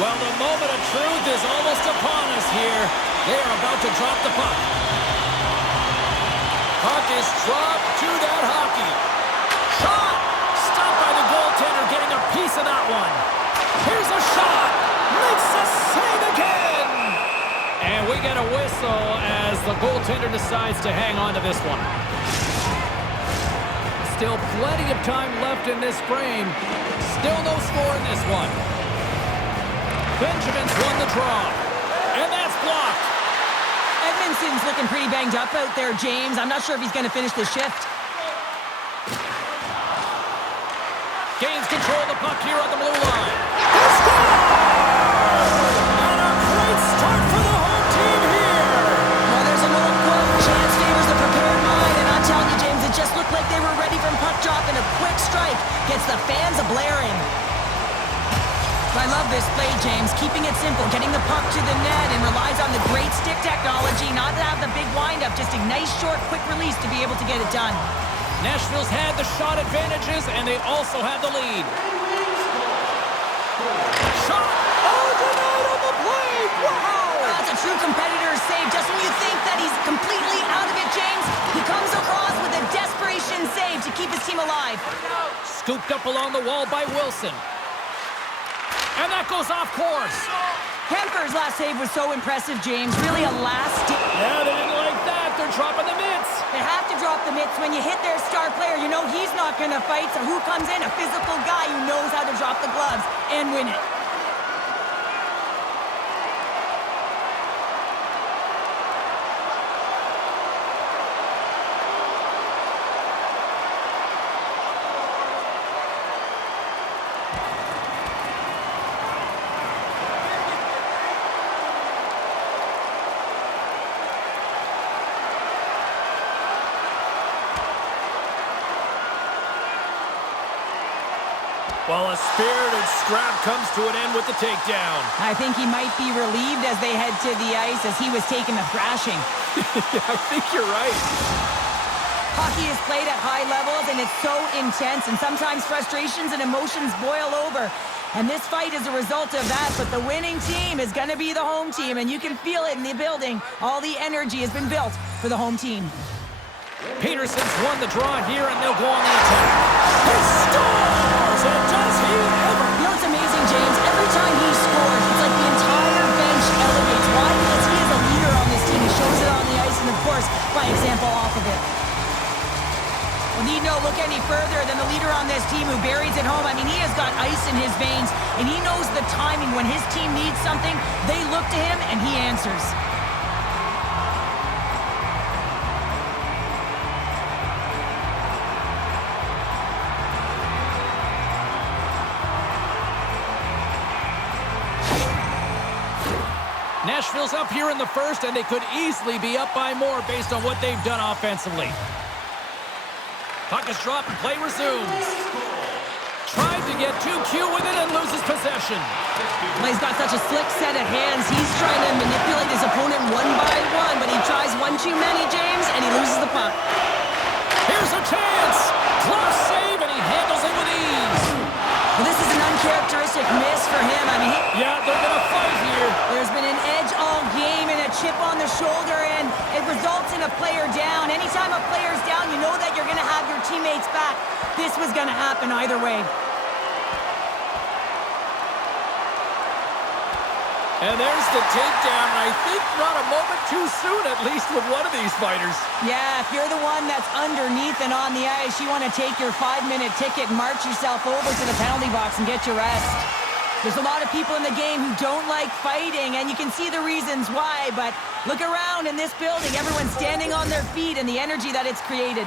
Well, the moment of truth is almost upon us here. They are about to drop the puck. Puck is dropped to that hockey. Shot! Stopped by the goaltender, getting a piece of that one. Here's a shot! Makes the save again! And we get a whistle as the goaltender decides to hang on to this one. Still plenty of time left in this frame. Still no score in this one. Benjamin's won the draw. And that's blocked. Edmondson's looking pretty banged up out there, James. I'm not sure if he's going to finish the shift. Gains control of the puck here on the blue line. He scores! And a great start for the home team here. Well, there's an old quote, chance favors the prepared mind, and I'm telling you, James, it just looked like they were ready from puck drop, and a quick strike gets the fans a-blaring. I love this play, James. Keeping it simple, getting the puck to the net, and relies on the great stick technology, not to have the big windup, just a nice, short, quick release to be able to get it done. Nashville's had the shot advantages, and they also have the lead. Shot! Oh, denied on the play! Wow! That's a true competitor's save. Just when you think that he's completely out of it, James, he comes across with a desperation save to keep his team alive. Scooped up along the wall by Wilson. And that goes off course. Kemper's last save was so impressive, James. Really a last... Yeah, they didn't like that. They're dropping the mitts. They have to drop the mitts. When you hit their star player, you know he's not going to fight. So who comes in? A physical guy who knows how to drop the gloves and win it. Well, a spirited scrap comes to an end with the takedown. I think he might be relieved as they head to the ice as he was taking a thrashing. Yeah, I think you're right. Hockey is played at high levels, and it's so intense, and sometimes frustrations and emotions boil over. And this fight is a result of that, but the winning team is going to be the home team, and you can feel it in the building. All the energy has been built for the home team. Peterson's won the draw here, and they'll go on the attack. He scores! And does he ever? You know what's amazing, James? Every time he scores, it's like the entire bench elevates. Why? Because he is a leader on this team. He shows it on the ice, and of course, by example off of it. Well, need no look any further than the leader on this team who buries it home. I mean, he has got ice in his veins, and he knows the timing. When his team needs something, they look to him, and he answers. Nashville's up here in the first, and they could easily be up by more based on what they've done offensively. Puck is dropped and play resumes. Tried to get too cute with it and loses possession. Well, he's got such a slick set of hands. He's trying to manipulate his opponent one by one, but he tries one too many, James, and he loses the puck. Here's a chance. Close save, and he handles it with ease. Well, this is an uncharacteristic miss for him. I mean, yeah, they're going to fight here. There's been an edge all game and a chip on the shoulder, and it results in a player down. Anytime a player's down, you know that you're going to have your teammates back. This was going to happen either way. And there's the takedown. I think not a moment too soon, at least with one of these fighters. Yeah, if you're the one that's underneath and on the ice, you want to take your 5-minute ticket and march yourself over to the penalty box and get your rest. There's a lot of people in the game who don't like fighting, and you can see the reasons why, but look around in this building. Everyone's standing on their feet and the energy that it's created.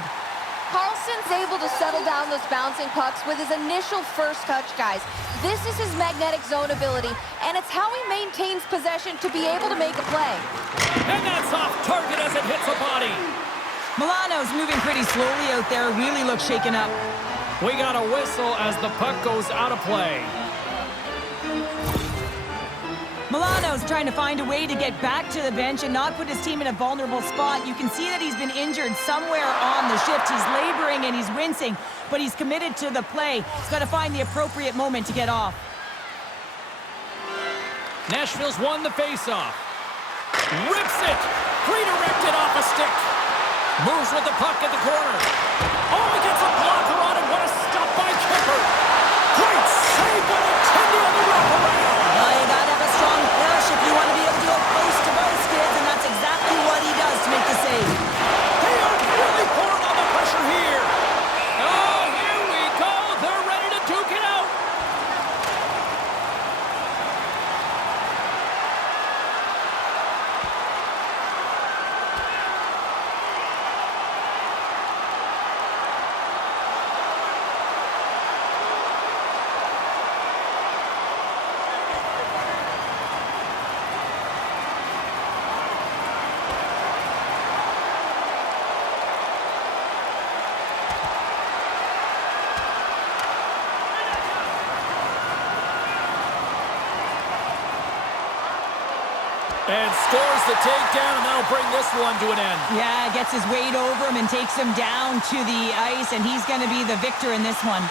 Carlson's able to settle down those bouncing pucks with his initial first touch, guys. This is his magnetic zone ability, and it's how he maintains possession to be able to make a play. And that's off target as it hits a body. Milano's moving pretty slowly out there, really looks shaken up. We got a whistle as the puck goes out of play. Milano's trying to find a way to get back to the bench and not put his team in a vulnerable spot. You can see that he's been injured somewhere on the shift. He's laboring and he's wincing, but he's committed to the play. He's got to find the appropriate moment to get off. Nashville's won the faceoff. Rips it. Redirected off a stick. Moves with the puck at the corner. Oh, he gets a blocker on it. What a stop by Kipper. Great save by the Tendy on the wraparound. Well, you gotta have a strong push if you want to be able to go post to post, kids, and that's exactly what he does to make the save. They are really pouring on the pressure here. Oh, here we go. They're ready to duke it out. And scores the takedown, and that'll bring this one to an end. Yeah, gets his weight over him and takes him down to the ice, and he's going to be the victor in this one.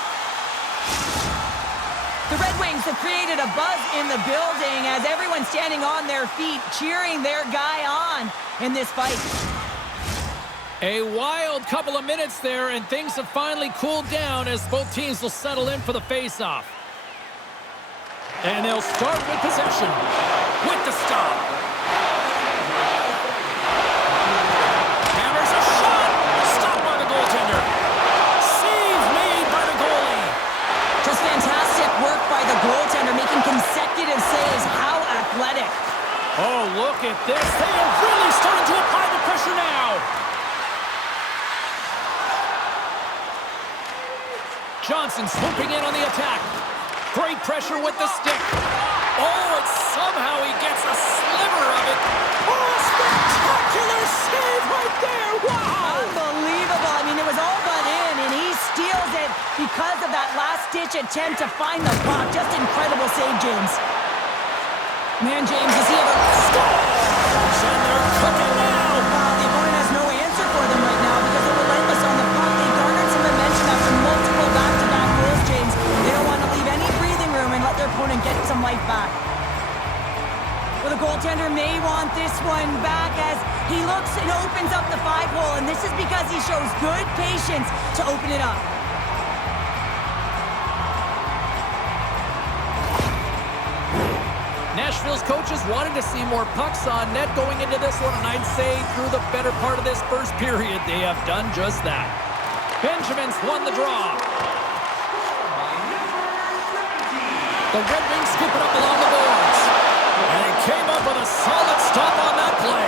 The Red Wings have created a buzz in the building as everyone's standing on their feet, cheering their guy on in this fight. A wild couple of minutes there, and things have finally cooled down as both teams will settle in for the face-off. And they'll start with possession. With the stop. Hammers a shot. Stopped by the goaltender. Save made by the goalie. Just fantastic work by the goaltender, making consecutive saves. How athletic. Oh, look at this. They are really starting to apply the pressure now. Johnson swooping in on the attack. Great pressure with the stick. Oh, and somehow he gets a sliver of it. Oh, spectacular save right there. Wow. Unbelievable. I mean, it was all but in, and he steals it because of that last-ditch attempt to find the puck. Just incredible save, James. Man, James, does he ever... Scores! And they're cooking now. The opponent has no answer for them right now because they're relentless on the puck. They garnered some momentum after multiple back-to-back goals, James. They don't want to leave any breathing room and let their opponent get some life back. Well, the goaltender may want this one back as he looks and opens up the 5-hole, and this is because he shows good patience to open it up. Nashville's coaches wanted to see more pucks on net going into this one, and I'd say through the better part of this first period, they have done just that. Benjamin's won the draw. The Red Wings scoop it up along the boards. And he came up with a solid stop on that play.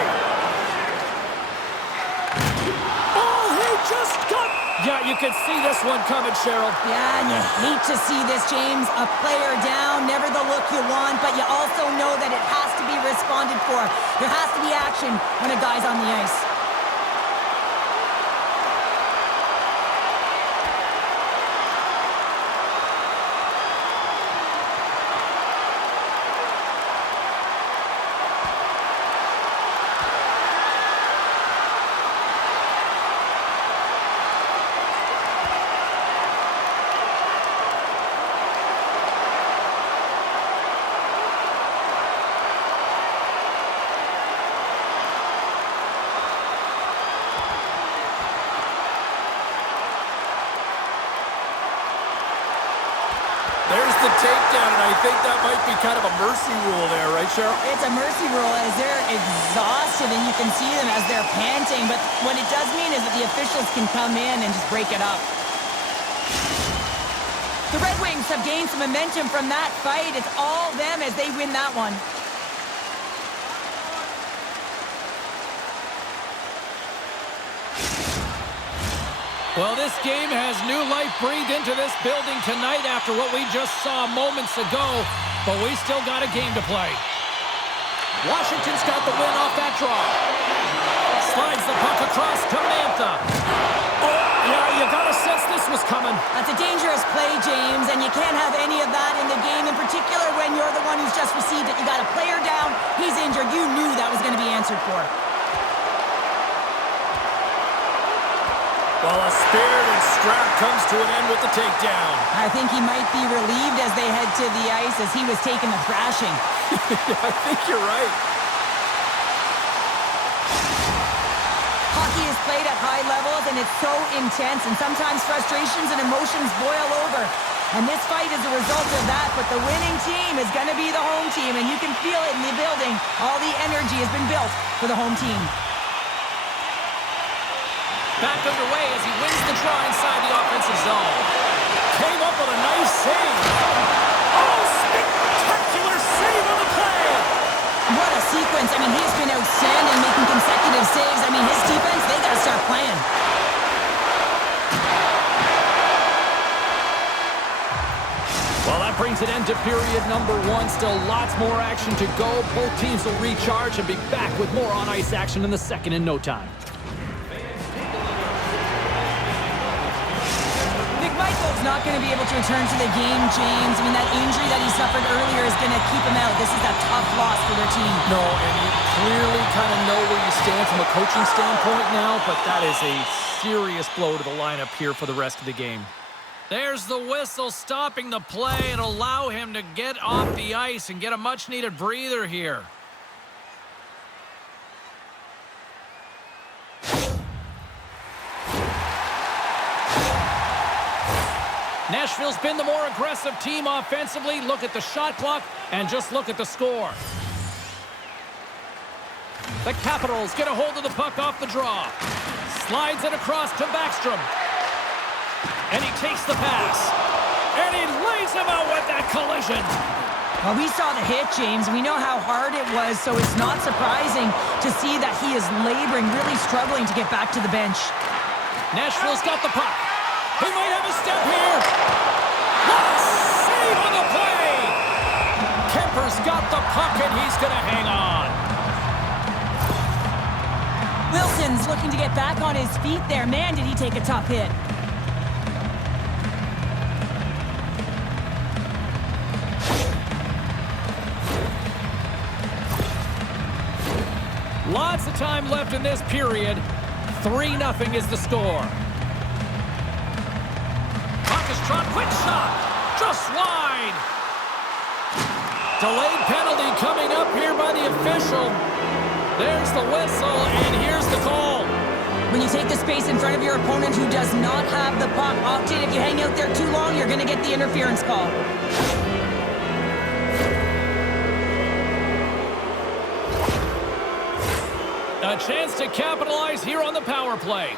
Oh, he just got... Yeah, you can see this one coming, Cheryl. Yeah, and you hate to see this, James. A player down, never the look you want, but you also know that it has to be responded for. There has to be action when a guy's on the ice. There's the takedown, and I think that might be kind of a mercy rule there, right, Cheryl? It's a mercy rule as they're exhausted, and you can see them as they're panting. But what it does mean is that the officials can come in and just break it up. The Red Wings have gained some momentum from that fight. It's all them as they win that one. Well, this game has new life breathed into this building tonight after what we just saw moments ago, but we still got a game to play. Washington's got the win off that draw. Slides the puck across to Mantha. Oh, yeah, you got a sense this was coming. That's a dangerous play, James, and you can't have any of that in the game, in particular when you're the one who's just received it. You got a player down, he's injured. You knew that was going to be answered for. Well, a spirited scrap comes to an end with the takedown. I think he might be relieved as they head to the ice as he was taking the thrashing. I think you're right. Hockey is played at high levels, and it's so intense, and sometimes frustrations and emotions boil over. And this fight is a result of that, but the winning team is going to be the home team, and you can feel it in the building. All the energy has been built for the home team. Back underway as he wins the draw inside the offensive zone. Came up with a nice save. Oh, spectacular save on the play! What a sequence. I mean, he's been outstanding making consecutive saves. I mean, his defense, they got to start playing. Well, that brings an end to period number 1. Still lots more action to go. Both teams will recharge and be back with more on-ice action in the second in no time. Michael's not going to be able to return to the game, James. I mean, that injury that he suffered earlier is going to keep him out. This is a tough loss for their team. No, and you clearly kind of know where you stand from a coaching standpoint now, but that is a serious blow to the lineup here for the rest of the game. There's the whistle stopping the play and allow him to get off the ice and get a much-needed breather here. Nashville's been the more aggressive team offensively. Look at the shot clock and just look at the score. The Capitals get a hold of the puck off the draw. Slides it across to Backstrom. And he takes the pass. And he lays him out with that collision. Well, we saw the hit, James. We know how hard it was, so it's not surprising to see that he is laboring, really struggling to get back to the bench. Nashville's got the puck. He might have a step here. What a save on the play! Kemper's got the puck, and he's going to hang on. Wilson's looking to get back on his feet there. Man, did he take a tough hit. Lots of time left in this period. 3-0 is the score. Quick shot, just wide. Delayed penalty coming up here by the official. There's the whistle, and here's the call. When you take the space in front of your opponent who does not have the puck, often if you hang out there too long, you're going to get the interference call. A chance to capitalize here on the power play.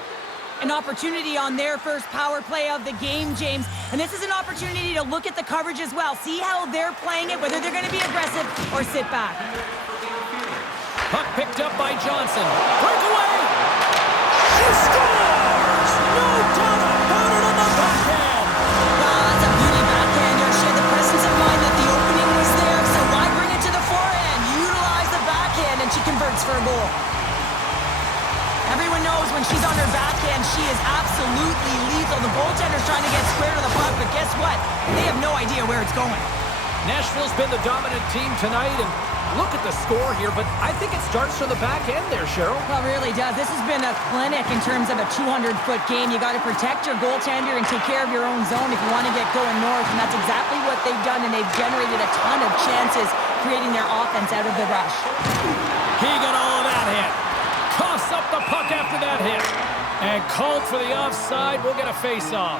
An opportunity on their first power play of the game, James. And this is an opportunity to look at the coverage as well. See how they're playing it, whether they're going to be aggressive or sit back. Puck picked up by Johnson. Breakaway! She scores! No doubt about it on the backhand! Well, that's a beauty backhander. She had the presence of mind that the opening was there, so why bring it to the forehand? Utilize the backhand, and she converts for a goal. Everyone knows when she's on her backhand, she is absolutely lethal. The goaltender's trying to get square to the puck, but guess what? They have no idea where it's going. Nashville's been the dominant team tonight, and look at the score here, but I think it starts from the back end there, Cheryl. Well, it really does. This has been a clinic in terms of a 200-foot game. You got to protect your goaltender and take care of your own zone if you want to get going north, and that's exactly what they've done, and they've generated a ton of chances creating their offense out of the rush. He got all of that hit. Coughs up the puck after that hit. And called for the offside. We'll get a face-off.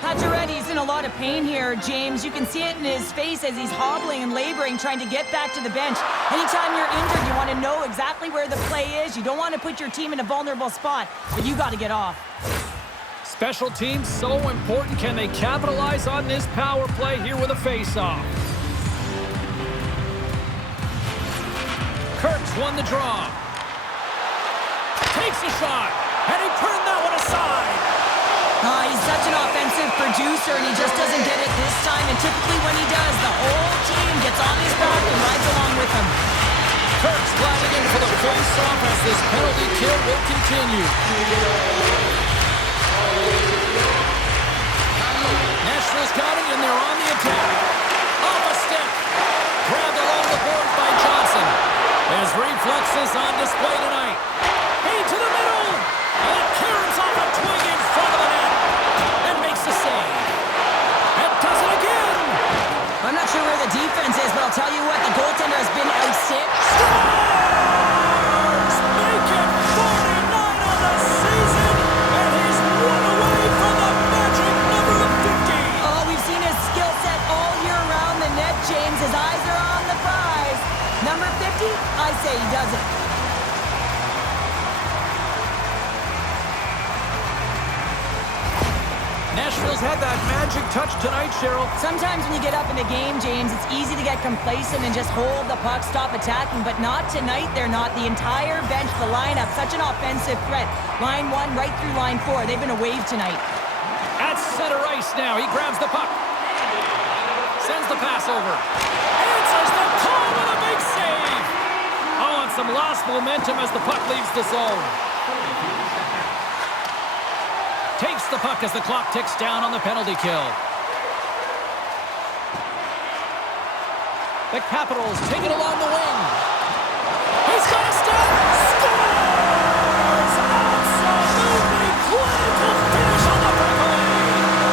Pacioretty's in a lot of pain here, James. You can see it in his face as he's hobbling and laboring, trying to get back to the bench. Anytime you're injured, you want to know exactly where the play is. You don't want to put your team in a vulnerable spot, but you got to get off. Special teams so important. Can they capitalize on this power play here with a face-off? Kirk's won the draw. Takes a shot, and he turned that one aside. He's such an offensive producer, and he just doesn't get it this time. And typically when he does, the whole team gets on his back and rides along with him. Kirk's gliding in for the face-off as this penalty kill will continue. Nashville's got it, and they're on the attack. Off a stick. Grabbed along the board by Johnson. His reflexes on display tonight. Into the middle. And it caroms off a twig in front of the net. And makes the save. had that magic touch tonight, Cheryl. Sometimes when you get up in a game, James, it's easy to get complacent and just hold the puck, stop attacking, but not tonight. They're not. The entire bench, the lineup, such an offensive threat. Line 1 right through line 4. They've been a wave tonight. At center ice now. He grabs the puck. Sends the pass over. Answers the call with a big save. Oh, and some lost momentum as the puck leaves the zone. Takes the puck as the clock ticks down on the penalty kill. The Capitals take it along the wing. He's got a stop. Scores! Absolutely clinical finish on the breakaway.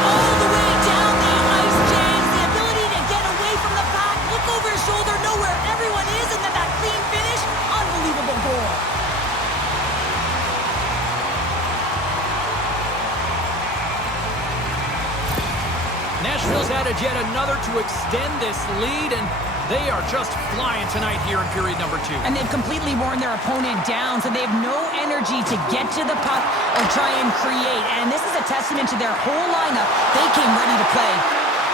All the way down the ice, James. The ability to get away from the puck, look over his shoulder, know where everyone is, and then that clean finish. Unbelievable goal. Nashville's added yet another to extend this lead, and they are just flying tonight here in period number 2. And they've completely worn their opponent down, so they have no energy to get to the puck or try and create. And this is a testament to their whole lineup. They came ready to play.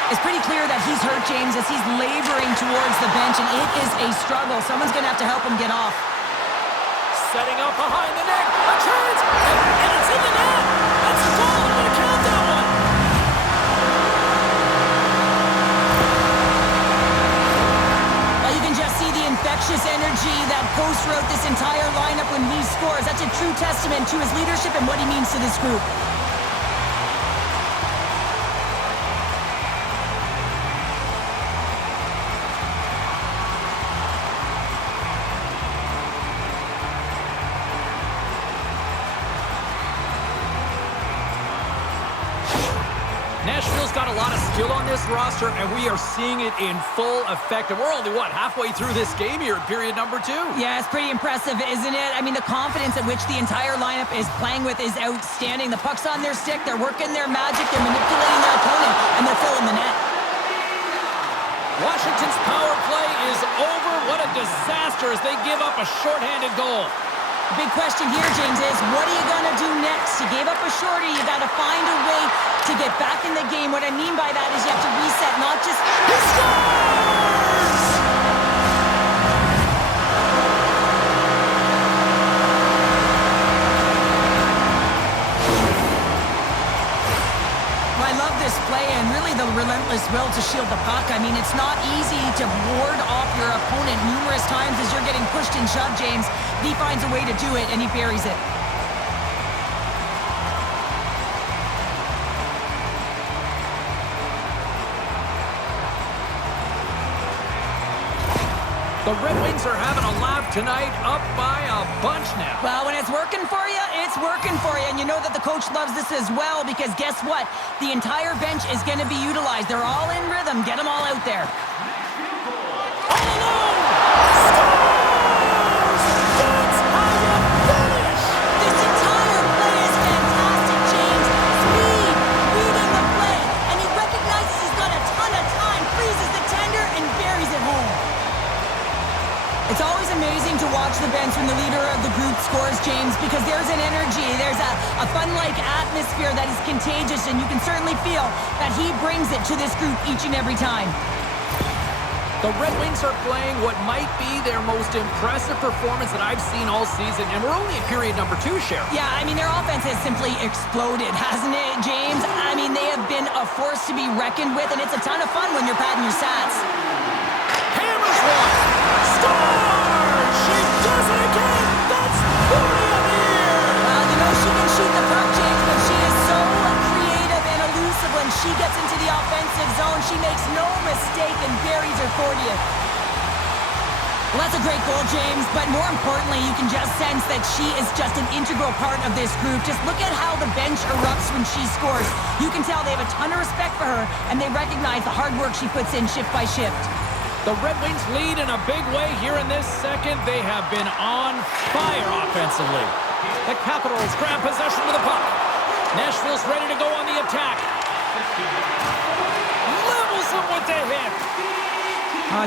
It's pretty clear that he's hurt, James, as he's laboring towards the bench, and it is a struggle. Someone's going to have to help him get off. Setting up behind the net. A chance! And it's in the net! That's a goal! I'm going to count that one! Infectious energy that goes throughout this entire lineup when he scores. That's a true testament to his leadership and what he means to this group. Nashville's got a lot of skill on this roster, and we are seeing it in full effect. And we're only, halfway through this game here in period number 2. Yeah, it's pretty impressive, isn't it? I mean, the confidence at which the entire lineup is playing with is outstanding. The puck's on their stick, they're working their magic, they're manipulating their opponent, and they're filling the net. Washington's power play is over. What a disaster as they give up a shorthanded goal. The big question here, James, is what are you going to do next? You gave up a shorty. You got to find a way to get back in the game. What I mean by that is you have to reset, not just... He scores! Well, I love this play and really the relentless will to shield the puck. I mean, it's not easy to ward off your opponent numerous times as you're getting pushed and shoved, James. He finds a way to do it, and he buries it. The Red Wings are having a laugh tonight, up by a bunch now. Well, when it's working for you, it's working for you. And you know that the coach loves this as well because guess what? The entire bench is going to be utilized. They're all in rhythm. Get them all out there. All alone! Scores! That's how you finish! This entire play is fantastic, James. Speed, reading the play, and he recognizes he's got a ton of time, freezes the tender, and buries it home. It's always amazing to watch the bench when the leader of the group scores, James, because there's an energy, there's a fun-like atmosphere that is contagious, and you can certainly feel that he brings it to this group each and every time. The Red Wings are playing what might be their most impressive performance that I've seen all season, and we're only in period number 2, Cheryl. Yeah, I mean, their offense has simply exploded, hasn't it, James? I mean, they have been a force to be reckoned with, and it's a ton of fun when you're padding your stats. Hammers one! Scores! She does it again! That's 40 of the year! Well, you know she can shoot the puck, James, but she is so creative and elusive when she gets into the offensive zone. She makes no mistake and buries her 40th. Well, that's a great goal, James, but more importantly, you can just sense that she is just an integral part of this group. Just look at how the bench erupts when she scores. You can tell they have a ton of respect for her, and they recognize the hard work she puts in shift by shift. The Red Wings lead in a big way here in this second. They have been on fire offensively. The Capitals grab possession with the puck. Nashville's ready to go on the attack. Levels him with the hit.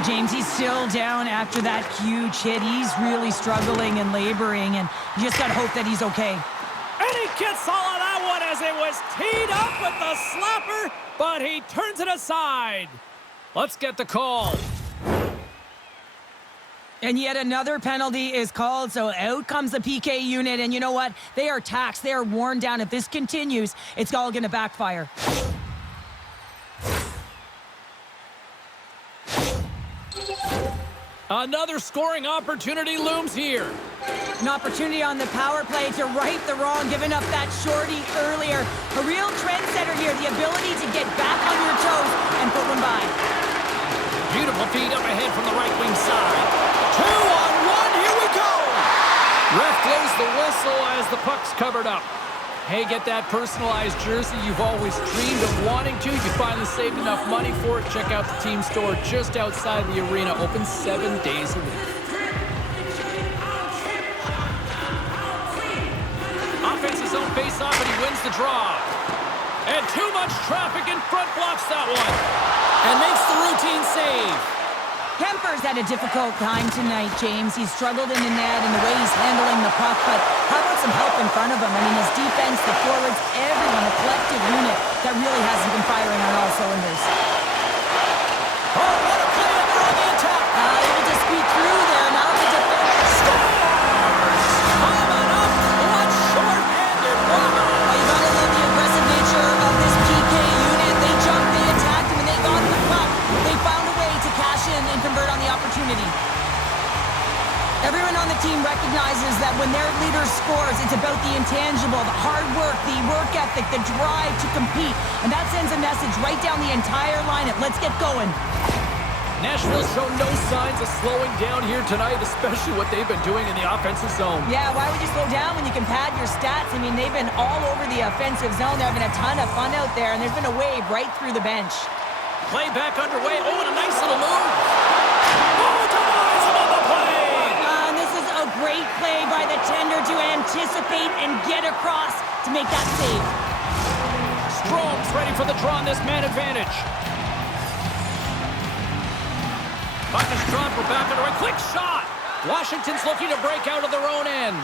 James, he's still down after that huge hit. He's really struggling and laboring, and you just got to hope that he's okay. And he gets all of that one as as it was teed up with the slapper, but he turns it aside. Let's get the call. And yet another penalty is called, so out comes the PK unit. And you know what? They are taxed. They are worn down. If this continues, it's all going to backfire. Another scoring opportunity looms here. An opportunity on the power play to right the wrong, giving up that shorty earlier. A real trendsetter here, the ability to get back on your toes and put one by. Beautiful feed up ahead from the right wing side. 2-on-1, here we go! Ref blows the whistle as the puck's covered up. Hey, get that personalized jersey you've always dreamed of wanting to. You finally saved enough money for it. Check out the team store just outside the arena. Open 7 days a week. Offense's own face-off, and he wins the draw. And too much traffic in front blocks that one. And makes the routine save. Kemper's had a difficult time tonight, James. He's struggled in the net and the way he's handling the puck, but how about some help in front of him? I mean, his defense, the forwards, everyone, a collective unit that really hasn't been firing on all cylinders. Oh, what a play over on the attack. Able to squeak through there. Now the defense Scores! Coming up, one short-handed. Wow! Oh, you gotta love the aggressive nature of this PK unit. They jumped, they attacked him, and they got the puck. They found a way to cash in and convert on the opportunity. Everyone on the team recognizes that when their leader scores, it's about the intangible, the hard work, the work ethic, the drive to compete. And that sends a message right down the entire lineup. Let's get going. Nashville's shown no signs of slowing down here tonight, especially what they've been doing in the offensive zone. Yeah, why would you slow down when you can pad your stats? I mean, they've been all over the offensive zone. They're having a ton of fun out there, and there's been a wave right through the bench. Play back underway. Oh, and a nice little move. Oh, denies him on the play. And this is a great play by the tender to anticipate and get across to make that save. Strome's ready for the draw on this man advantage. Puck is dropped. We're back underway. Quick shot. Washington's looking to break out of their own end.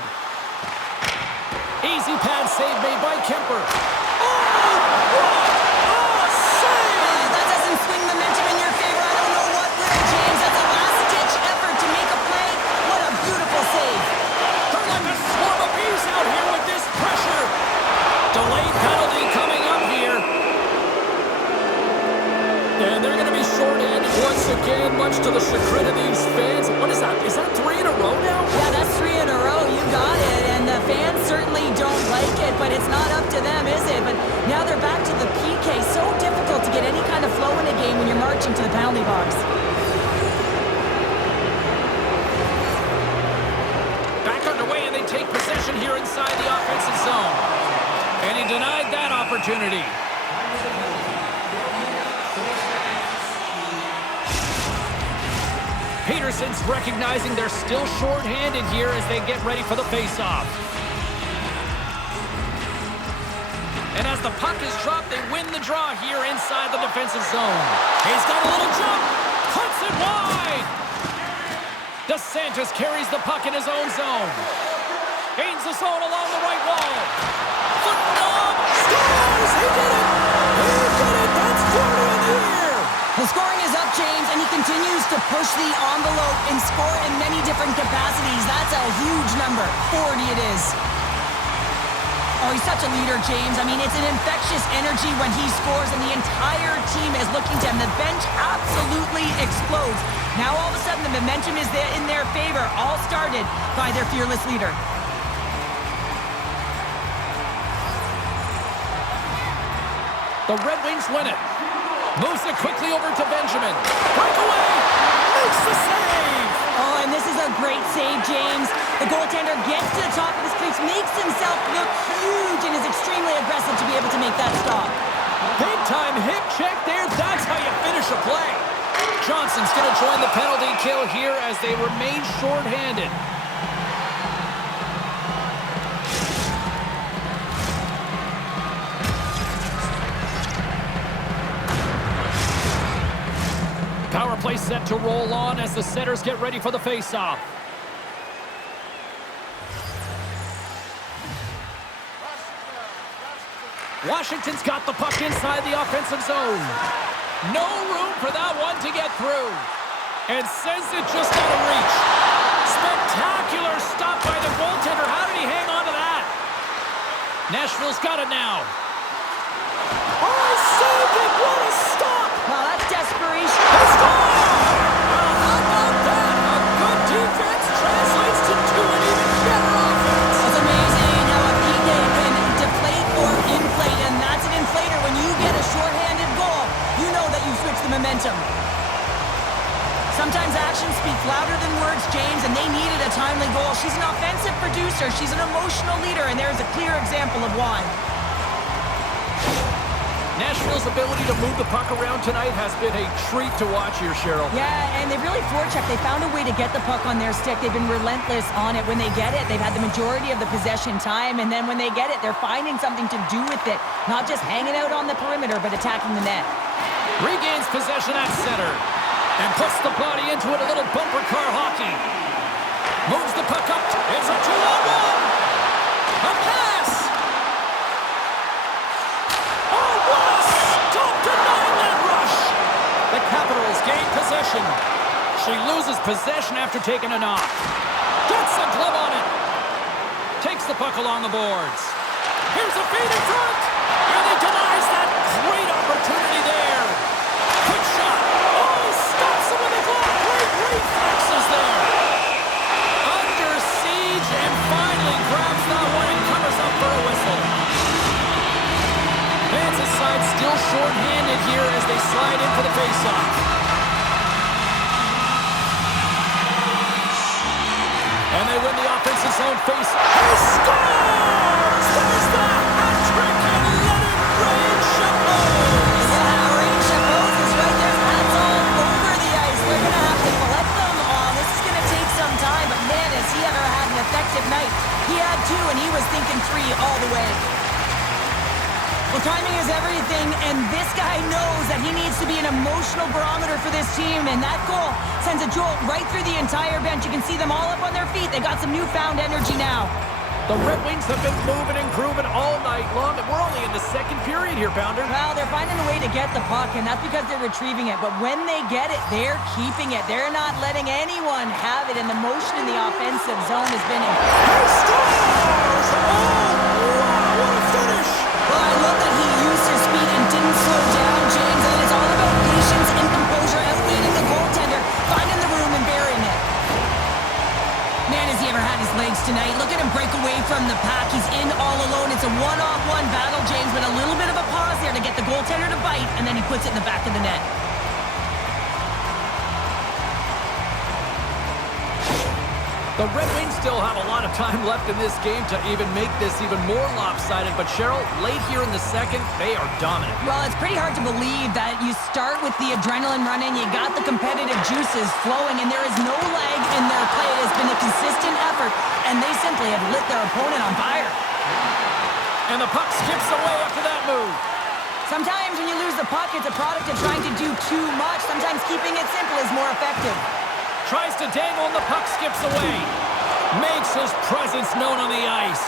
Easy pad save made by Kemper. Swing momentum in your favor. I don't know what will, James. That's a last-ditch effort to make a play. What a beautiful save. They're like a swarm of bees out here with this pressure. Delayed penalty coming up here. And they're going to be short-handed once again, much to the chagrin of these fans. What is that? Is that 3 in a row now? Yeah, that's 3 in a row. You got it. And the fans certainly don't like it, but it's not up to them, is it? But now they're back to the PK. So difficult to get any kind of flow in a game when you're marching to the penalty box. Back underway, and they take possession here inside the offensive zone. And he denied that opportunity. Peterson's recognizing they're still short-handed here as they get ready for the face-off. And as the puck is dropped, they win the draw here inside the defensive zone. He's got a little jump, puts it wide. DeSantis carries the puck in his own zone. Gains the zone along the right wall. Foot lob, scores! He did it! He did it! That's 40 in the air! The scoring is up, James, and he continues to push the envelope and score in many different capacities. That's a huge number. 40 it is. Oh, he's such a leader, James. I mean, it's an infectious energy when he scores, and the entire team is looking to him. The bench absolutely explodes. Now, all of a sudden, the momentum is in their favor, all started by their fearless leader. The Red Wings win it. Moves it quickly over to Benjamin. Breakaway! Makes the save! Oh, and this is a great save, James. The goaltender gets to the top of his crease, makes himself look huge, and is extremely aggressive to be able to make that stop. Big time hip check there. That's how you finish a play. Johnson's going to join the penalty kill here as they remain short-handed. Power play set to roll on as the setters get ready for the face-off. Washington's got the puck inside the offensive zone. No room for that one to get through. And sends it just out of reach. Spectacular stop by the goaltender. How did he hang on to that? Nashville's got it now. Oh, he saved it! What a stop! Well, that's desperation. He scored! Well, how about that? A good defense translates to two and even better offense. It's amazing how a PK can deflate or inflate, and that's an inflator. When you get a shorthanded goal, you know that you've switched the momentum. Sometimes actions speak louder than words, James, and they needed a timely goal. She's an offensive producer. She's an emotional leader, and there's a clear example of why. Nashville's ability to move the puck around tonight has been a treat to watch here, Cheryl. Yeah, and they really forechecked. They found a way to get the puck on their stick. They've been relentless on it. When they get it, they've had the majority of the possession time, and then when they get it, they're finding something to do with it. Not just hanging out on the perimeter, but attacking the net. Regains possession at center. And puts the body into it, a little bumper car hockey. Moves the puck up. It's a 2-on-1. A pass. Oh, what a stop denying that rush. The Capitals gain possession. She loses possession after taking a knock. Gets a glove on it. Takes the puck along the boards. Here's a feed in front. And he denies that great opportunity there. Quick shot. Reflexes there. Under siege and finally grabs that one and covers up for a whistle. Vance's side still short-handed here as they slide in for the face-off. And they win the offensive zone face. He scores! There's the hat trick and let it rain Chapeau! Yeah, rain Chapeau is right there. Hats all over the ice. They're going to have to collect them all. This is going to take some time, but man, has he ever had an effective night. He had two, and he was thinking three all the way. Well, timing is everything, and this guy knows that he needs to be an emotional barometer for this team, and that goal sends a jolt right through the entire bench. You can see them all up on their feet. They got some newfound energy now. The Red Wings have been moving and grooving all night long, and we're only in the second period here, Pounder. Well, they're finding a way to get the puck, and that's because they're retrieving it. But when they get it, they're keeping it. They're not letting anyone have it, and the motion in the offensive zone has been... He scores! Oh, wow, what a finish! Well, I love that he used his speed and didn't slow down, James, and it's all about patience and composure, outweighing the goaltender, finding the room and burying it. Man, has he ever had his legs tonight. Look at him break away from the pack. He's in all alone. It's a one-on-one battle, James, but a little bit of a pause there to get the goaltender to bite, and then he puts it in the back of the net. The Red Wings still have a lot of time left in this game to even make this even more lopsided, but Cheryl, late here in the second, they are dominant. Well, it's pretty hard to believe that you start with the adrenaline running, you got the competitive juices flowing, and there is no lag in their play. It has been a consistent effort, and they simply have lit their opponent on fire. And the puck skips away after that move. Sometimes when you lose the puck, it's a product of trying to do too much. Sometimes keeping it simple is more effective. Tries to dangle and the puck skips away. Makes his presence known on the ice.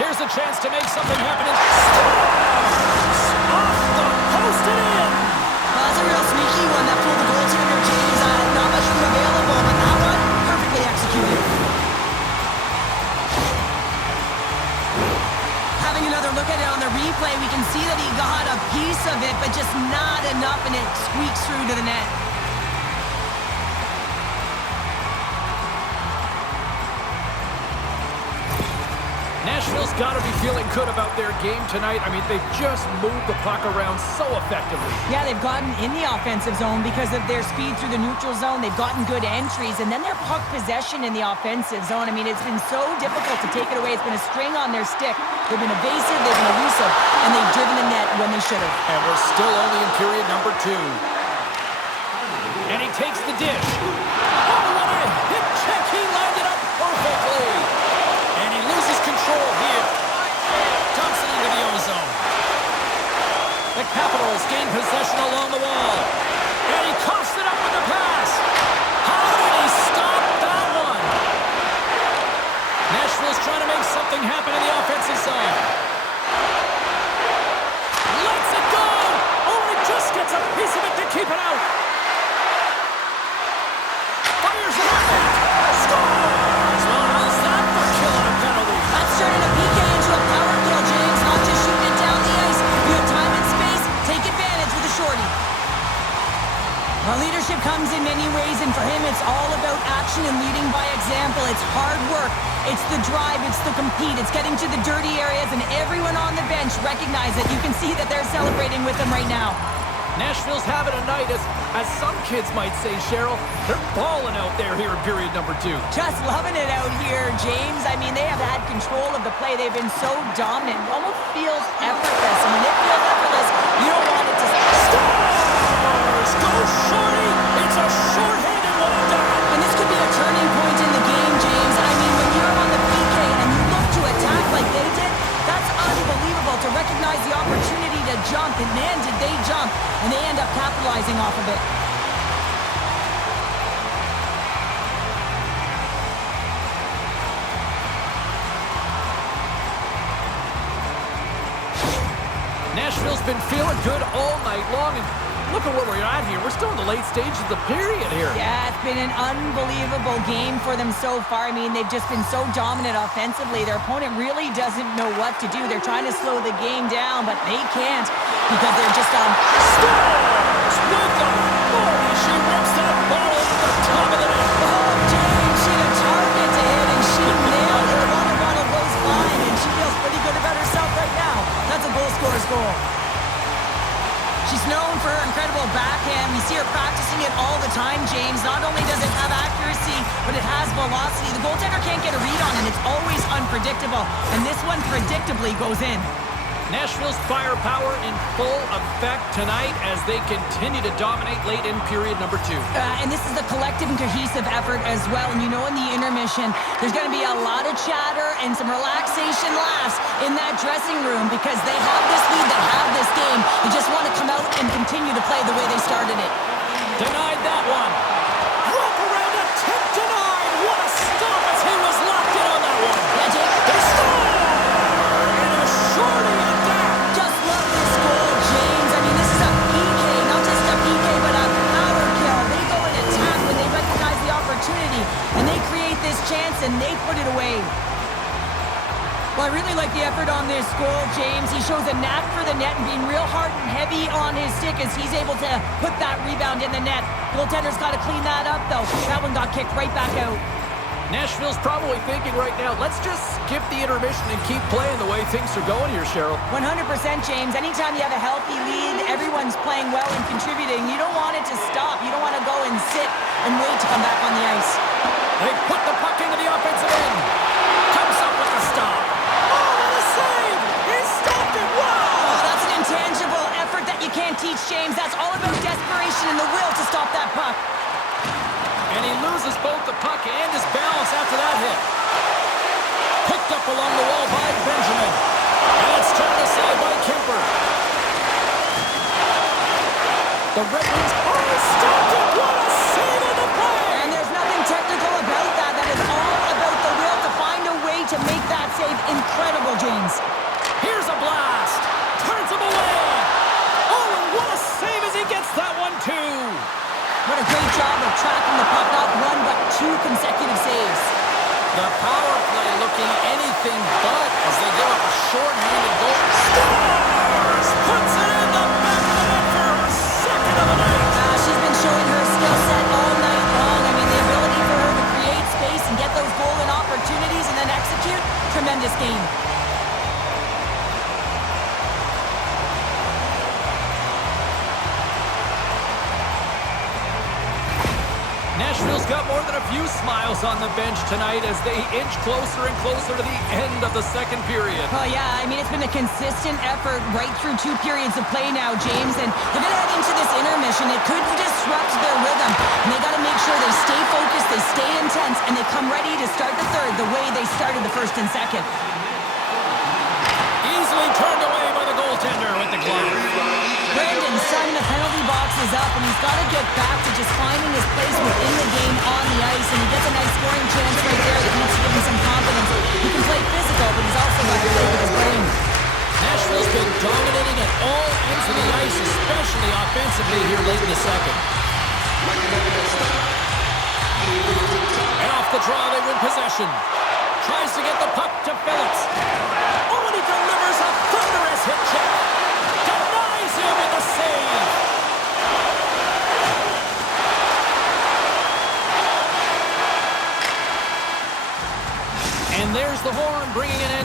Here's a chance to make something happen. And scores! Off the post and in! Well, that's a real sneaky one that pulled the goaltender, James. Not much room available, but that one, perfectly executed. Having another look at it on the replay, we can see that he got a piece of it, but just not enough, and it squeaks through to the net. Nashville's got to be feeling good about their game tonight. I mean, they've just moved the puck around so effectively. Yeah, they've gotten in the offensive zone because of their speed through the neutral zone. They've gotten good entries, and then their puck possession in the offensive zone. I mean, it's been so difficult to take it away. It's been a string on their stick. They've been evasive, they've been elusive, and they've driven the net when they should have. And we're still only in period number 2. And he takes the dish. Oh, what a hip check. He lined it up perfectly. And he loses control here. Dumps it into the ozone. The Capitals gain possession along the wall. And he coughs it up with the pass. How did he stop that one? Nashville's trying to make something happen in the offensive zone. Well, leadership comes in many ways, and for him, it's all about action and leading by example. It's hard work. It's the drive. It's the compete. It's getting to the dirty areas, and everyone on the bench recognize it. You can see that they're celebrating with him right now. Nashville's having a night, as some kids might say, Cheryl. They're balling out there here in period number 2. Just loving it out here, James. I mean, they have had control of the play. They've been so dominant. It almost feels effortless. And when it feels effortless, you don't want it to Scores! Go Shorty! It's a short-handed one and done. And this could be a turning point in the game, James. I mean, when you're on the PK and you look to attack like they did, that's unbelievable to recognize the opportunity to jump. And man, did they jump. And they end up capitalizing off of it. Nashville's been feeling good all night long, and look at where we're at here. We're still in the late stages of the period here. Yeah, it's been an unbelievable game for them so far. I mean, they've just been so dominant offensively. Their opponent really doesn't know what to do. They're trying to slow the game down, but they can't because they're just on. Scores with the 40. She rips that ball over the top of the net. Oh, James, she had a target to hit, and she nailed it. The water bottle goes fine, and she feels pretty good about herself right now. That's a goal scorer's goal. She's known for her incredible backhand. We see her practicing it all the time, James. Not only does it have accuracy, but it has velocity. The goaltender can't get a read on it. It's always unpredictable. And this one predictably goes in. Nashville's firepower in full effect tonight as they continue to dominate late in period number 2. And this is a collective and cohesive effort as well. And you know, in the intermission, there's going to be a lot of chatter and some relaxation laughs in that dressing room because they have this lead, they have this game. They just want to come out and continue to play the way they started it. Denied that one. Rope around a tip denied. What a stop as he was locked in on that one. Yeah, Jake. They score! And a shorty at that. Just love this goal, James. I mean, this is a PK, not just a PK, but a power kill. They go and attack when they recognize the opportunity, and they create this chance, and they put it away. Well, I really like the effort on this goal, James. He shows a knack for the net and being real hard and heavy on his stick as he's able to put that rebound in the net. Goaltender's got to clean that up, though. That one got kicked right back out. Nashville's probably thinking right now, let's just skip the intermission and keep playing the way things are going here, Cheryl. 100%, James. Anytime you have a healthy lead, everyone's playing well and contributing. You don't want it to stop. You don't want to go and sit and wait to come back on the ice. They put the puck into the offensive end. Comes up with the stop. Oh, what a save! He stopped it! Wow! Oh, that's an intangible effort that you can't teach, James. That's all about desperation and the will to stop that puck. And he loses both the puck and his balance after that hit. Picked up along the wall by Benjamin. And it's turned aside by Kemper. The Red Wings stopped it! What a save on the play! And there's nothing technical about that. That is all about the will to find a way to make that save incredible, James. Here's a blast. Turns him away. Oh, and what a save as he gets that one, too. What a great job of tracking the puck. Not one, but 2 consecutive saves. The power play looking anything but as they give up a short-handed goal. Scores! Puts it in the back of the net for her second of the night. She's been showing her skill set all night long. I mean, the ability for her to create space and get those golden opportunities and then execute, tremendous game. Nashville's got more than a few smiles on the bench tonight as they inch closer and closer to the end of the second period. Oh, yeah. I mean, it's been a consistent effort right through 2 periods of play now, James. And they're going to head into this intermission. It could disrupt their rhythm. And they got to make sure they stay focused, they stay intense, and they come ready to start the third the way they started the first and second. Easily turned away by the goaltender with the glove. Brandon's son in the penalty box is up, and he's got to get back to just finding his place within the game on the ice, and he gets a nice scoring chance right there that needs to give him some confidence. He can play physical, but he's also got to play with his brain. Nashville's been dominating at all ends of the ice, especially offensively here late in the second. And off the draw, they win possession. Tries to get the puck to Phillips. Oh, and he delivers a thunderous hit check. Denies him with a save.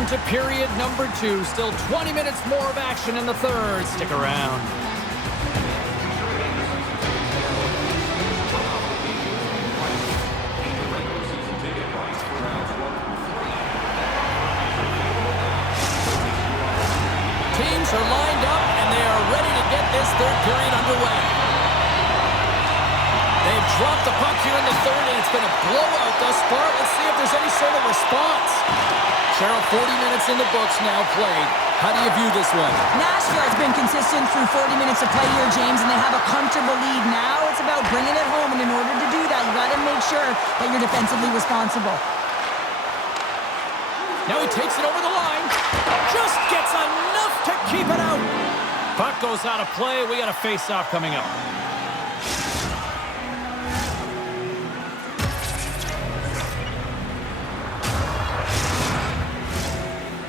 into period number 2. Still 20 minutes more of action in the third. Stick around. Teams are lined up, and they are ready to get this third period underway. They've dropped the puck here in the third, and it's been a blowout thus far. Let's see if there's any sort of response. Cheryl, 40 minutes in the books now played. How do you view this one? Nashville has been consistent through 40 minutes of play here, James, and they have a comfortable lead. Now it's about bringing it home, and in order to do that, you got to make sure that you're defensively responsible. Now he takes it over the line. Just gets enough to keep it out. Puck goes out of play. We got a face-off coming up.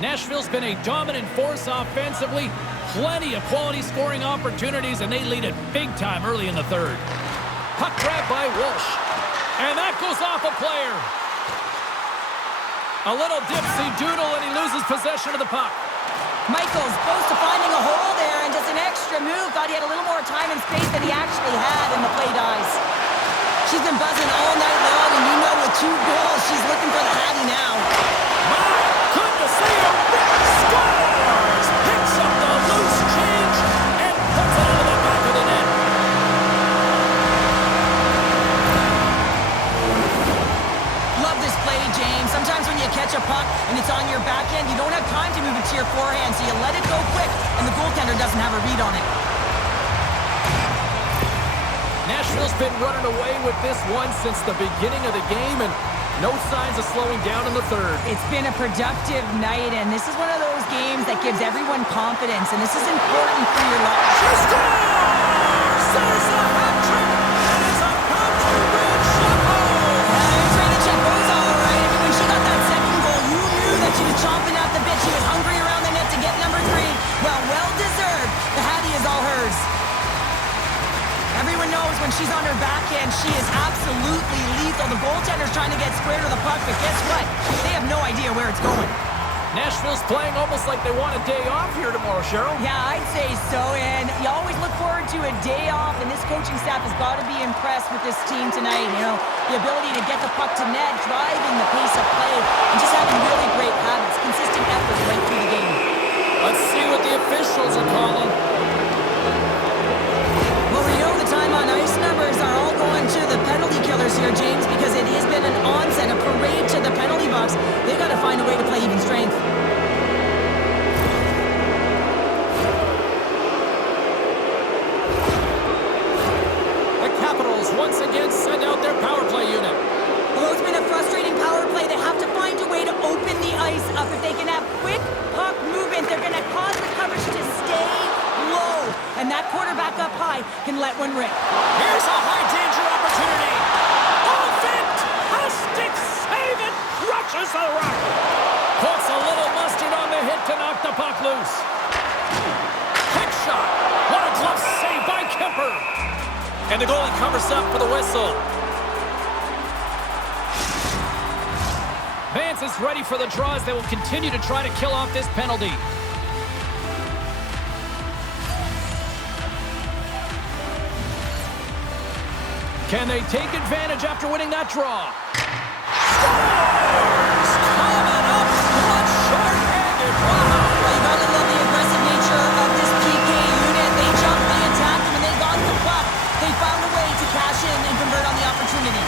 Nashville's been a dominant force offensively. Plenty of quality scoring opportunities, and they lead it big time early in the third. Puck grab by Walsh. And that goes off a player. A little dipsy doodle, and he loses possession of the puck. Michaels close to finding a hole there, and just an extra move. Thought he had a little more time and space than he actually had, and the play dies. She's been buzzing all night long, and you know with 2 goals, she's looking for the Hattie now. My goodness, they are scores! Picks up the loose change and puts it into the back of the net. Love this play, James. Sometimes when you catch a puck and it's on your backhand, you don't have time to move it to your forehand, so you let it go quick, and the goaltender doesn't have a read on it. Nashville's been running away with this one since the beginning of the game, and no signs of slowing down in the third. It's been a productive night, and this is one of those games that gives everyone confidence, and this is important for your life. She scores! There's a hat trick, and it's a country-bridge shot home! It's ready to check goals all right. I mean, when she got that second goal, you knew that she was chomping at the bit. She was hungry around the net to get number 3. Well deserved. The Hattie is all hers. Everyone knows when she's on her backhand, she is absolutely lethal. The goaltender's trying to get square to the puck, but guess what? They have no idea where it's going. Nashville's playing almost like they want a day off here tomorrow, Cheryl. Yeah, I'd say so, and you always look forward to a day off, and this coaching staff has got to be impressed with this team tonight. You know, the ability to get the puck to net, driving the pace of play, and just having really great habits, consistent effort right through the game. Let's see what the officials are calling. Well, we know the time on ice numbers are all going to the penalty killers here, James, because it has been an onset, a parade to the penalty box. They've got to find a way to play even strength. The Capitals once again send out their power play unit. Although it's been a frustrating power play, they have to find a way to open the ice up. If they can have quick puck movement, they're going to cause the coverage to stay low. And that quarterback up high can let one rip. Here's a high-danger opportunity. Oh, fantastic save! It crushes the rock. Puts a little mustard on the hit to knock the puck loose. Quick shot. What a glove save by Kemper. And the goalie covers up for the whistle. Vance is ready for the draws. They will continue to try to kill off this penalty. Can they take advantage after winning that draw? Scores! Coming up, one short-handed. Wow! Well, you gotta love the aggressive nature of this PK unit. They jumped, they attacked, and when they got the puck, they found a way to cash in and convert on the opportunity.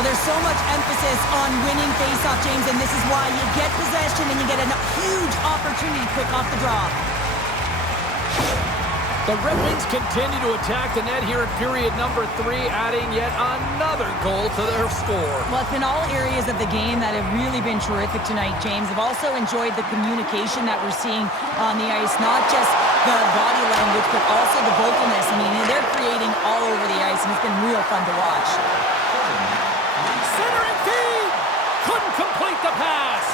Well, there's so much emphasis on winning face-off, James, and this is why you get possession and you get a huge opportunity quick off the draw. The Red Wings continue to attack the net here in period number 3, adding yet another goal to their score. Well, it's been all areas of the game that have really been terrific tonight, James. I've also enjoyed the communication that we're seeing on the ice, not just the body language, but also the vocalness. I mean, they're creating all over the ice, and it's been real fun to watch. Centering feed! Couldn't complete the pass.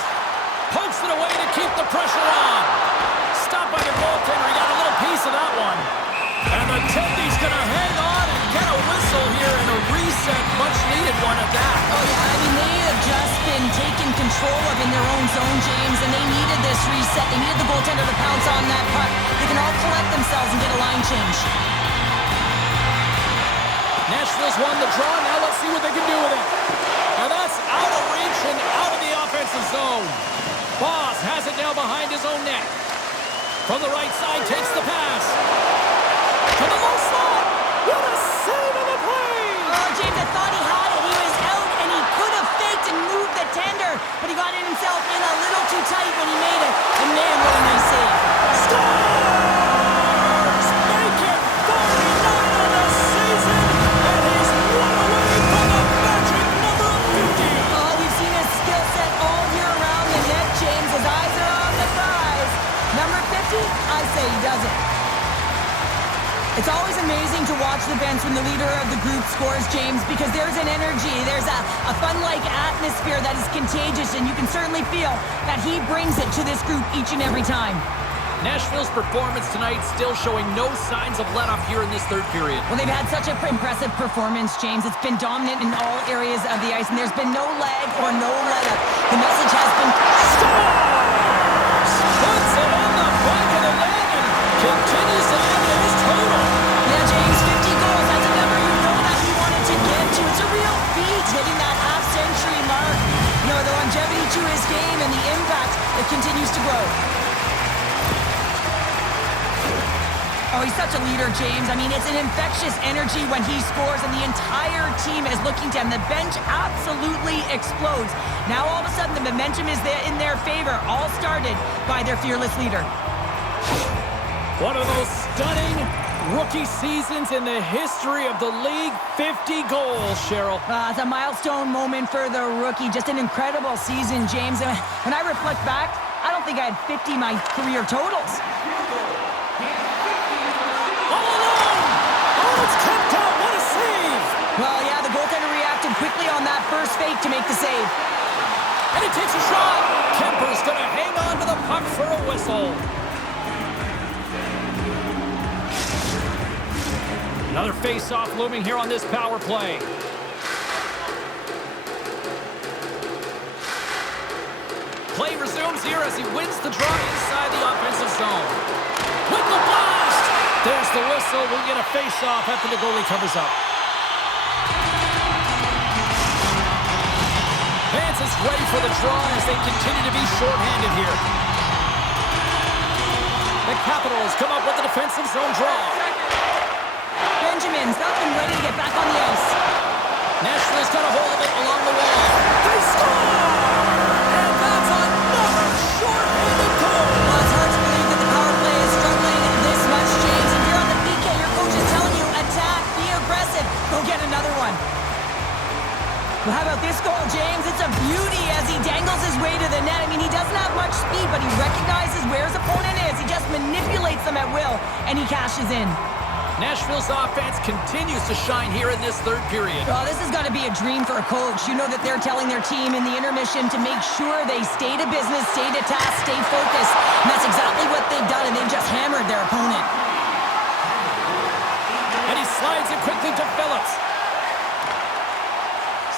Pokes it away to keep the pressure on. Stopped by the goaltender. He got a little piece of that one. And the Tendy's going to hang on and get a whistle here and a reset. Much needed one at that. Oh, yeah, I mean, they have just been taking taken control of in their own zone, James, and they needed this reset. They needed the goaltender to pounce on that puck. They can all collect themselves and get a line change. Nashville's won the draw. Now let's see what they can do with it. Now that's out of reach and out of the offensive zone. Boss has it now behind his own net. From the right side, takes the pass. To the low slot. What a save of the play! Oh, James, I thought he had it. He was out, and he could have faked and moved the tender, but he got it himself in a little too tight when he made it. And man, what a nice save. Scores! Make it 49 on the season, and he's one away from the magic number of 50. Oh, we've seen his skill set all year around the net, James. His eyes are on the prize. Number 50, I say he does it. It's always amazing to watch the bench when the leader of the group scores, James, because there's an energy, there's a fun-like atmosphere that is contagious, and you can certainly feel that he brings it to this group each and every time. Nashville's performance tonight still showing no signs of let-up here in this third period. Well, they've had such an impressive performance, James. It's been dominant in all areas of the ice, and there's been no lag or no let-up. The message has been... Scores! Puts it on the back of the net and continues to add to his total. Yeah, James, 50 goals. That's a number you know that he wanted to get to. It's a real feat hitting that half-century mark. You know, the longevity to his game and the impact, it continues to grow. Oh, he's such a leader, James. I mean, it's an infectious energy when he scores, and the entire team is looking to him. The bench absolutely explodes. Now, all of a sudden, the momentum is there in their favor, all started by their fearless leader. One of those stunning rookie seasons in the history of the league. 50 goals, Cheryl. It's a milestone moment for the rookie. Just an incredible season, James. And when I reflect back, I don't think I had 50 my career totals. It's kept out. What a save! Well, yeah, the goaltender reacted quickly on that first fake to make the save. And he takes a shot. Kemper's going to hang on to the puck for a whistle. Another face-off looming here on this power play. Play resumes here as he wins the draw inside the offensive zone. With the blast! There's the whistle. We'll get a face-off after the goalie covers up. Vance is ready for the draw as they continue to be shorthanded here. The Capitals come up with the defensive zone draw. Benjamin's up and ready to get back on the ice. Nashville's got a hold of it along the wall. They score! And that's another shorthanded goal! Well, it's hard to believe that the power play is struggling this much, James. If you're on the PK, your coach is telling you, attack, be aggressive, go get another one. Well, how about this goal, James? It's a beauty as he dangles his way to the net. I mean, he doesn't have much speed, but he recognizes where his opponent is. He just manipulates them at will, and he cashes in. Nashville's offense continues to shine here in this third period. Well, this has got to be a dream for a coach. You know that they're telling their team in the intermission to make sure they stay to business, stay to task, stay focused. And that's exactly what they've done, and they've just hammered their opponent. And he slides it quickly to Phillips.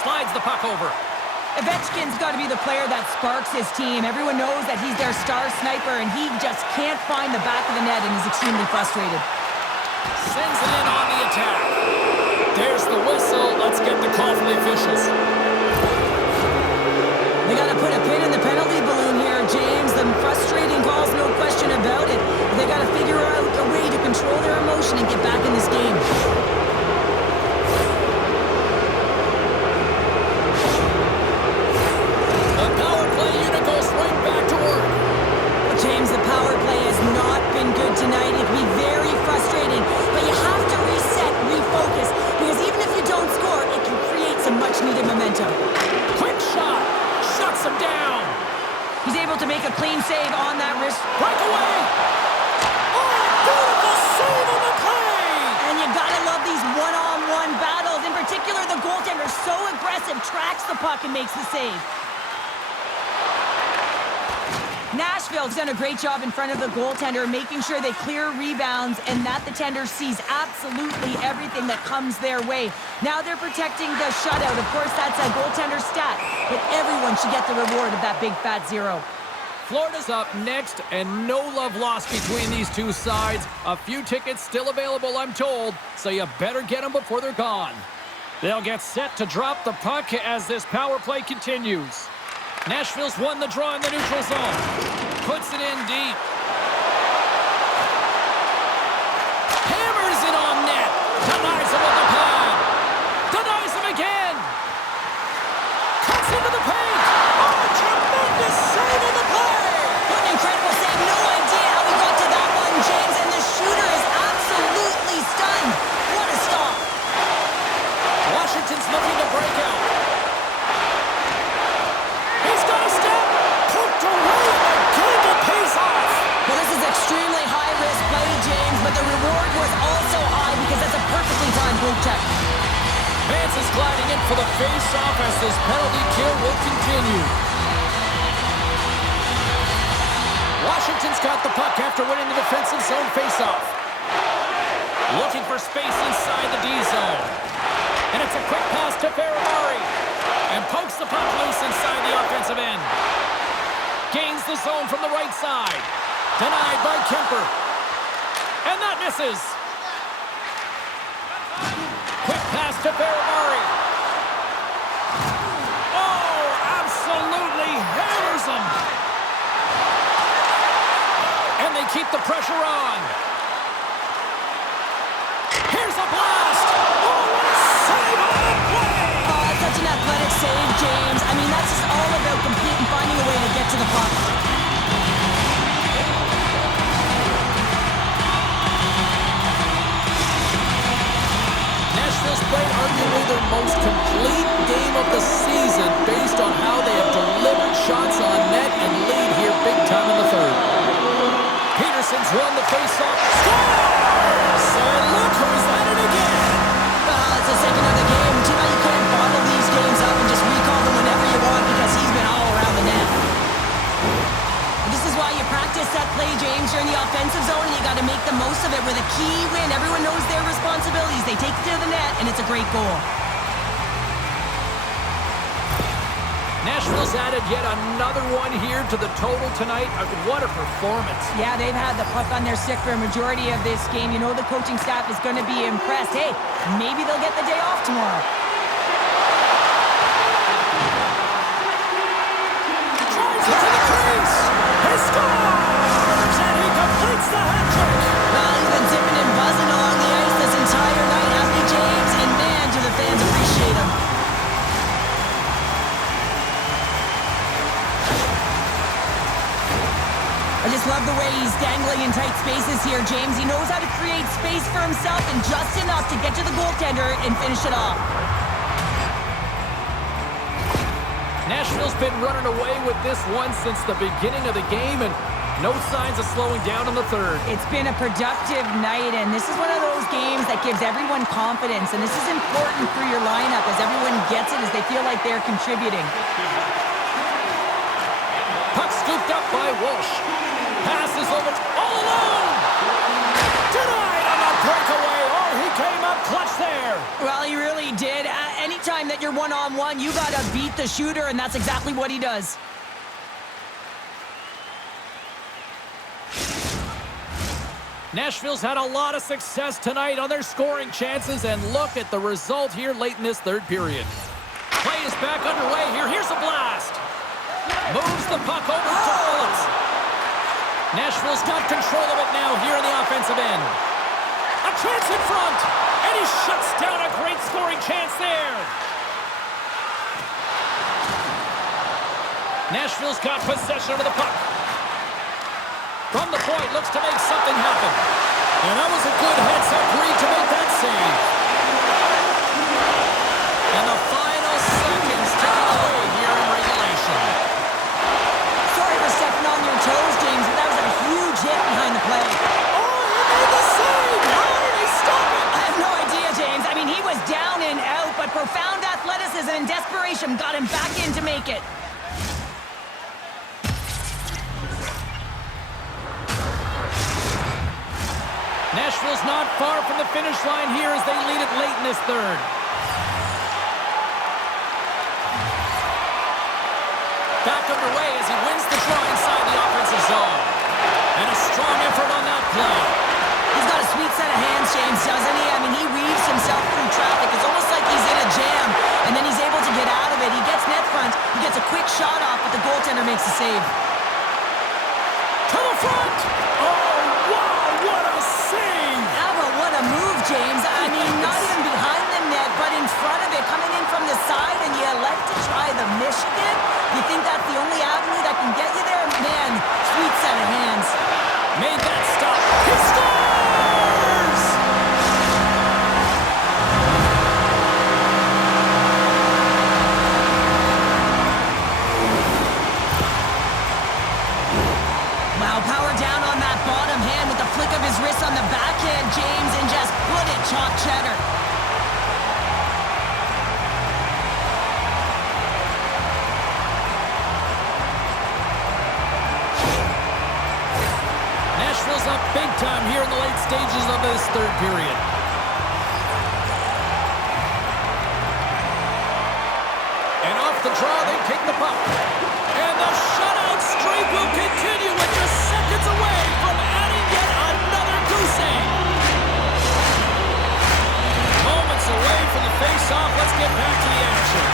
Slides the puck over. Ovechkin's got to be the player that sparks his team. Everyone knows that he's their star sniper, and he just can't find the back of the net and is extremely frustrated. Sends it in on the attack. There's the whistle. Let's get the call from the officials. They got to put a pin in the penalty balloon here, James. The frustrating calls, no question about it. They got to figure out a way to control their emotion and get back in this game. The power play unit goes right back to work. Well, James, the power play has not been good tonight. It can be very frustrating, but you have to reset, refocus, because even if you don't score, it can create some much-needed momentum. Quick shot. Shuts him down. He's able to make a clean save on that wrist. Breakaway. Oh, beautiful save on the play. And you gotta love these one-on-one battles. In particular, the goaltender, so aggressive, tracks the puck and makes the save. Nashville's done a great job in front of the goaltender, making sure they clear rebounds and that the tender sees absolutely everything that comes their way. Now they're protecting the shutout. Of course, that's a goaltender stat, but everyone should get the reward of that big fat 0. Florida's up next, and no love lost between these two sides. A few tickets still available, I'm told, so you better get them before they're gone. They'll get set to drop the puck as this power play continues. Nashville's won the draw in the neutral zone. Puts it in deep. Hammers it on net. Denies him with the pad. Denies him again. Cuts into the paint. Oh, tremendous save on the play. What an incredible save. No idea how we got to that one, James, and the shooter is absolutely stunned. What a stop. Washington's looking to break out. He's got a step. Poked away and the game pays off. Well, this is extremely high-risk play, James, but the reward was also high because that's a perfectly timed poke check. Vance is gliding in for the face-off as this penalty kill will continue. Washington's got the puck after winning the defensive zone face-off. Looking for space inside the D zone. And it's a quick pass to Ferrari. And pokes the puck loose inside the offensive end. Gains the zone from the right side. Denied by Kemper. And that misses. Quick pass to Ferrari. Oh, absolutely hammers him. And they keep the pressure on. Here's a blast. Oh, what a save on the play. Oh, such an athletic save, James. I mean, that's just all about competing, finding a way to get to the puck. Nashville's played arguably their most complete game of the season based on how they have delivered shots on net and lead here big time in the third. Peterson's won the faceoff. Scores! And look who's at it again. It's the second of the game. Too bad you couldn't bottle these games up and just recall them whenever you want because he's been all around the net. This is why you practice that play, James. You're in the offensive zone and you got to make the most of it with a key win. Everyone knows their responsibilities. They take it to the net and it's a great goal. Nashville's added yet another one here to the total tonight. What a performance. Yeah, they've had the puck on their stick for a majority of this game. You know the coaching staff is going to be impressed. Hey, maybe they'll get the day off tomorrow. Drives it to the crease. He scores! And he completes the hat trick. Well, he's been zipping and buzzing along the ice this entire night, hasn't he, James? And man, do the fans appreciate him. I just love the way he's dangling in tight spaces here, James. He knows how to create space for himself and just enough to get to the goaltender and finish it off. Nashville's been running away with this one since the beginning of the game, and no signs of slowing down in the third. It's been a productive night, and this is one of those games that gives everyone confidence, and this is important for your lineup as everyone gets it, as they feel like they're contributing. Puck scooped up by Walsh. Passes over all alone. Denied on the breakaway. Oh, he came up clutch there. Well, he really did. Anytime that you're one-on-one, you got to beat the shooter, and that's exactly what he does. Nashville's had a lot of success tonight on their scoring chances, and look at the result here late in this third period. Play is back underway here. Here's a blast. Moves the puck over to Phillips. Nashville's got control of it now here in the offensive end. A chance in front, and he shuts down a great scoring chance there. Nashville's got possession of the puck. From the point, looks to make something happen. And that was a good heads-up read to make that save. And the final seconds ticking away here in regulation. Sorry for stepping on your toes, James, but that was a huge hit behind the play. Oh, he made the save! How did he stop it? I have no idea, James. I mean, he was down and out, but profound athleticism and desperation got him back in to make it. far from the finish line here as they lead it late in this third. Back underway as he wins the draw inside the offensive zone. And a strong effort on that play. He's got a sweet set of hands, James, doesn't he? I mean, he weaves himself through traffic. It's almost like he's in a jam, and then he's able to get out of it. He gets net front. He gets a quick shot off, but the goaltender makes the save. To the front! Oh, wow, what a save! How about what a move, James? I mean, not even behind the net, but in front of it, coming in from the side, and you elect to try the Michigan? You think that's the only avenue that can get you there? Man, sweet set of hands. Made that stop. He scores! Wow, power down on that bottom hand with the flick of his wrist on the backhand, James, and just put it chalk cheddar. Nashville's up big time here in the late stages of this third period. And off the draw, they take the puck. And the shutout streak will continue with just seconds away from adding yet another goose egg. Moments away from the face-off. Let's get back to the action.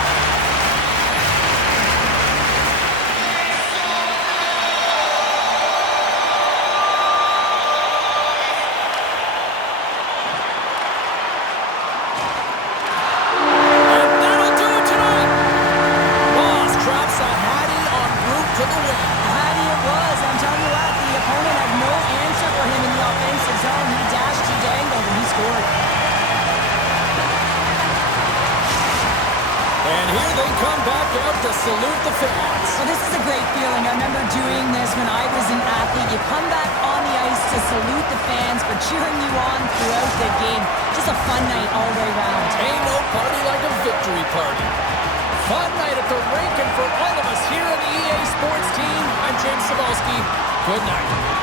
To salute the fans. Well, this is a great feeling. I remember doing this when I was an athlete. You come back on the ice to salute the fans for cheering you on throughout the game. Just a fun night all the way around. Ain't no party like a victory party. Fun night at the rink, and for all of us here on the EA Sports team, I'm James Cebulski. Good night.